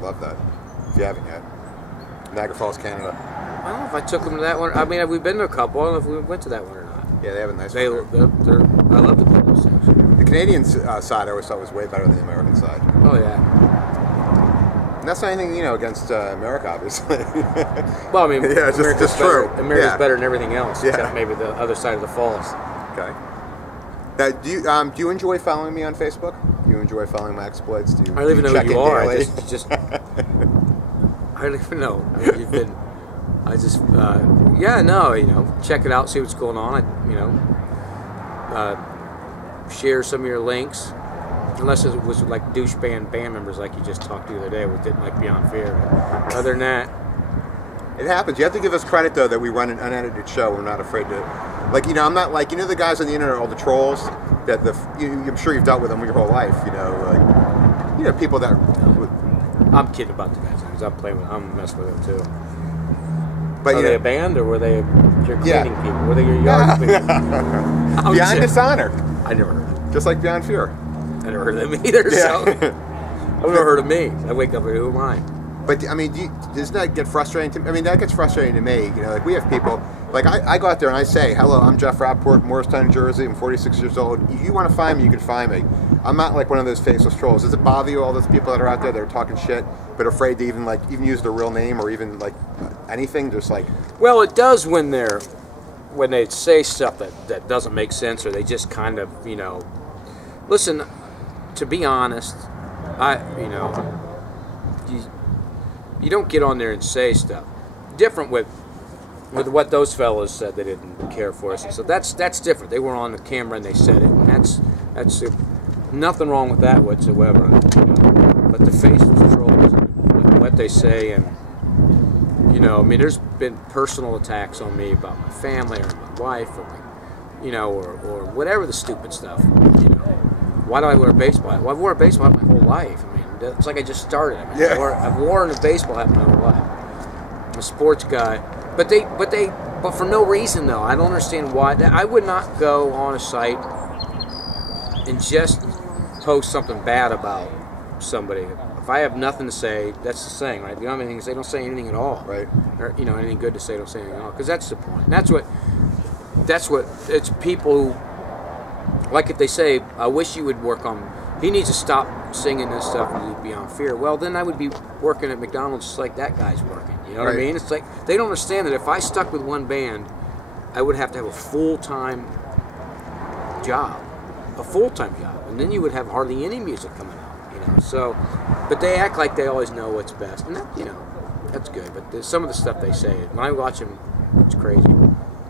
You'd love that if you haven't yet. Niagara Falls, Canada. I don't know if I took them to that one. I mean, we've been to a couple. I don't know if we went to that one or not. Yeah, they have a nice I love to play those things. The Canadian side I always thought was way better than the American side. Oh, yeah. And that's not anything, against America, obviously. Well, I mean, yeah, it's just true. America's better than everything else, yeah. Except maybe the other side of the falls. Okay. Now, do you enjoy following me on Facebook? Do you enjoy follling my exploits? I don't even know who you are. Daily? I don't even know. I mean, you've been. Check it out, see what's going on. Share some of your links. Unless it was like douche band members like you just talked to the other day, which didn't like Beyond Fear. But other than that, it happens. You have to give us credit though that we run an unedited show. We're not afraid to, I'm not like the guys on the internet, all the trolls that I'm sure you've dealt with them your whole life. People that. I'm kidding about the guys. I'm messing with them too. But are they a band or were they your cleaning people? Were they your yard cleaning? Beyond Dishonor. I never heard of them. Just like Beyond Fear. I never heard of them either. Yeah. So I've never heard of me. I wake up and who am I? But I mean, does that get frustrating? That gets frustrating to me. We have people like I go out there and I say, "Hello, I'm Jeff Rappaport, Moorestown, New Jersey. I'm 46 years old. If you want to find me, you can find me. I'm not like one of those faceless trolls. Does it bother you all those people that are out there that are talking shit but afraid to even use their real name or even anything? Just like. Well, it does when they say stuff that doesn't make sense or they just kind of listen. To be honest, you don't get on there and say stuff. Different with what those fellas said, they didn't care for us. So that's different. They were on the camera and they said it, and that's nothing wrong with that whatsoever. But the faceless trolls, what they say, and there's been personal attacks on me about my family or my wife or or whatever the stupid stuff. Why do I wear a baseball hat? Well, I've worn a baseball hat my whole life. It's like I just started. I've worn a baseball hat my whole life. I'm a sports guy, but for no reason though. I don't understand why. I would not go on a site and just post something bad about somebody. If I have nothing to say, that's the saying, right? If you don't have anything to say, don't say anything at all, right? Or anything good to say, don't say anything at all, because that's the point. And that's what it's people who. Like if they say, I wish you would work on, he needs to stop singing this stuff and Beyond Fear. Well, then I would be working at McDonald's just like that guy's working. You know what I mean? It's like, they don't understand that if I stuck with one band, I would have to have a full-time job. And then you would have hardly any music coming out, So, but they act like they always know what's best. And that, that's good. But some of the stuff they say, when I watch them, it's crazy.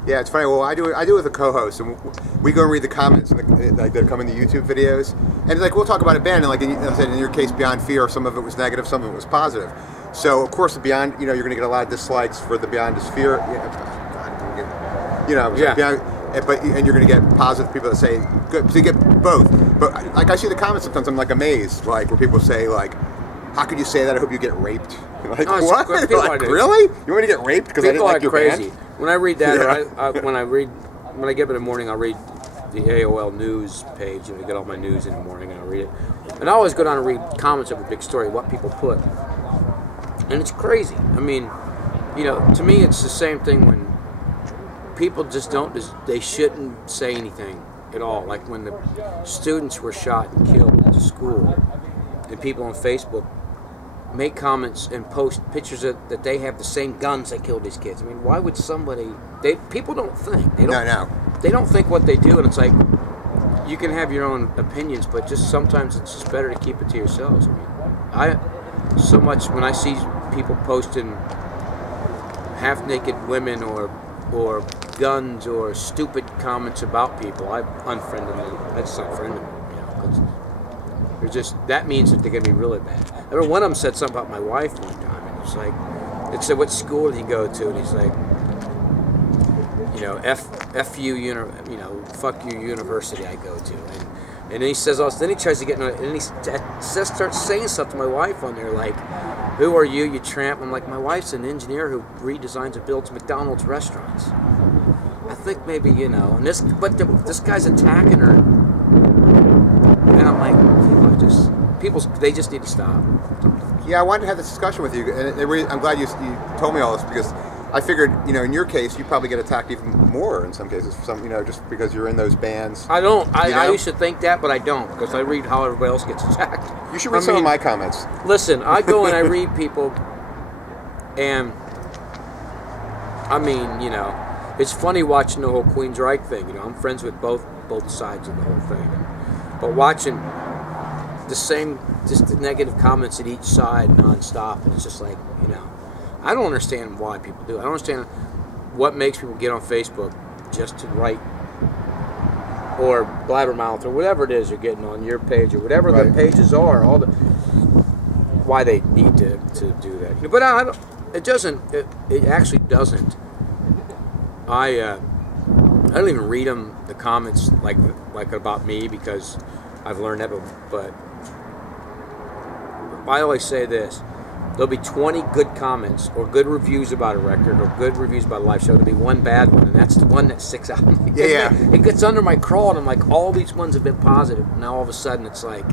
Yeah, it's funny. Well, I do it with a co-host, and we go and read the comments that come in the YouTube videos, and we'll talk about a band, and in your case, Beyond Fear, some of it was negative, some of it was positive. So of course, the Beyond, you're going to get a lot of dislikes for the Beyond Fear, Beyond, and you're going to get positive people that say good. So you get both. But I see the comments sometimes, I'm amazed, where people say how could you say that? I hope you get raped. What? Really? You want to get raped because I didn't like your crazy. band? When I read that, when I get up in the morning, I'll read the AOL news page, and I get all my news in the morning, and I read it. And I always go down and read comments of a big story, what people put, and it's crazy. To me, it's the same thing when people just they shouldn't say anything at all. Like when the students were shot and killed at the school, and people on Facebook make comments and post pictures that they have the same guns that killed these kids. Why would somebody? People don't think. They don't think what they do, and it's like you can have your own opinions, but just sometimes it's just better to keep it to yourselves. So much when I see people posting half-naked women or guns or stupid comments about people, I unfriend them. I just unfriend them. That means that they're going to be really bad. I remember one of them said something about my wife one time, and it said, what school did he go to? And he's like, fuck you university I go to. And then he says, then he tries to get, and he starts saying stuff to my wife on there, like, who are you tramp? I'm like, my wife's an engineer who redesigns and builds McDonald's restaurants. I think maybe, and this guy's attacking her. And I'm like, they just need to stop. Yeah, I wanted to have this discussion with you, and I'm glad you told me all this, because I figured, you know, in your case, you probably get attacked even more in some cases, for some, you know, just because you're in those bands. I don't. I used to think that, but I don't, because I read how everybody else gets attacked. You should read some of my comments. Listen, I go and I read people, and I mean, you know, it's funny watching the whole Queensryche thing. You know, I'm friends with both sides of the whole thing, but watching the same, just the negative comments at each side nonstop, and it's just like, you know, I don't understand why people do it. I don't understand what makes people get on Facebook just to write or blabbermouth or whatever it is you're getting on your page or whatever the pages are. All the why they need to do that. But I don't. It doesn't. It actually doesn't. I don't even read them, the comments like about me, because I've learned that. But I always say this: there'll be 20 good comments or good reviews about a record or good reviews about a live show. There'll be one bad one, and that's the one that sticks out. It gets under my craw, and I'm like, all these ones have been positive. Now all of a sudden, it's like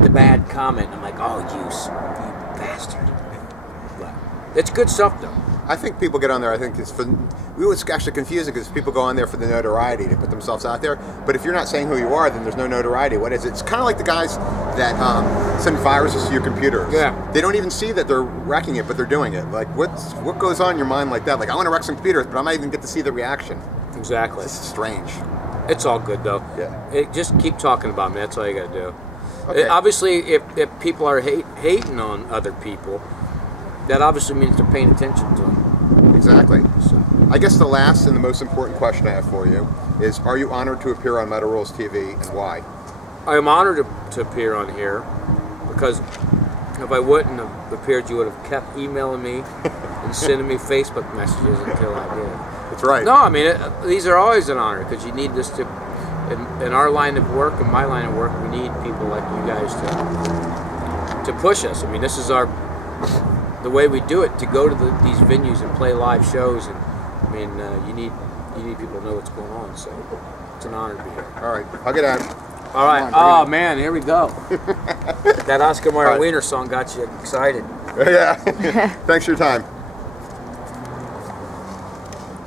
the bad comment. I'm like, oh, you bastard. But it's good stuff, though. I think people get on there, I think it's for, it's actually confusing because people go on there for the notoriety to put themselves out there, but if you're not saying who you are, then there's no notoriety. What is it? It's kind of like the guys that send viruses to your computers. Yeah. They don't even see that they're wrecking it, but they're doing it. Like, what goes on in your mind like that? Like, I want to wreck some computers, but I might even get to see the reaction. Exactly. It's strange. It's all good, though. Yeah. Just keep talking about me. That's all you got to do. Okay. Obviously, if people are hating on other people, that obviously means they're paying attention to them. Exactly. So, I guess the last and the most important question I have for you is, are you honored to appear on Metal Rules TV, and why? I am honored to appear on here, because if I wouldn't have appeared, you would have kept emailing me and sending me Facebook messages until I did. That's right. No, I mean, these are always an honor, because you need this to, in our line of work, in my line of work, we need people like you guys to push us. I mean, this is the way we do it, to go to these venues and play live shows, and I mean, you need people to know what's going on. So it's an honor to be here. All right, hug it out. All right. Oh man, here we go. That Oscar Mayer Wiener song got you excited. Yeah. Thanks for your time.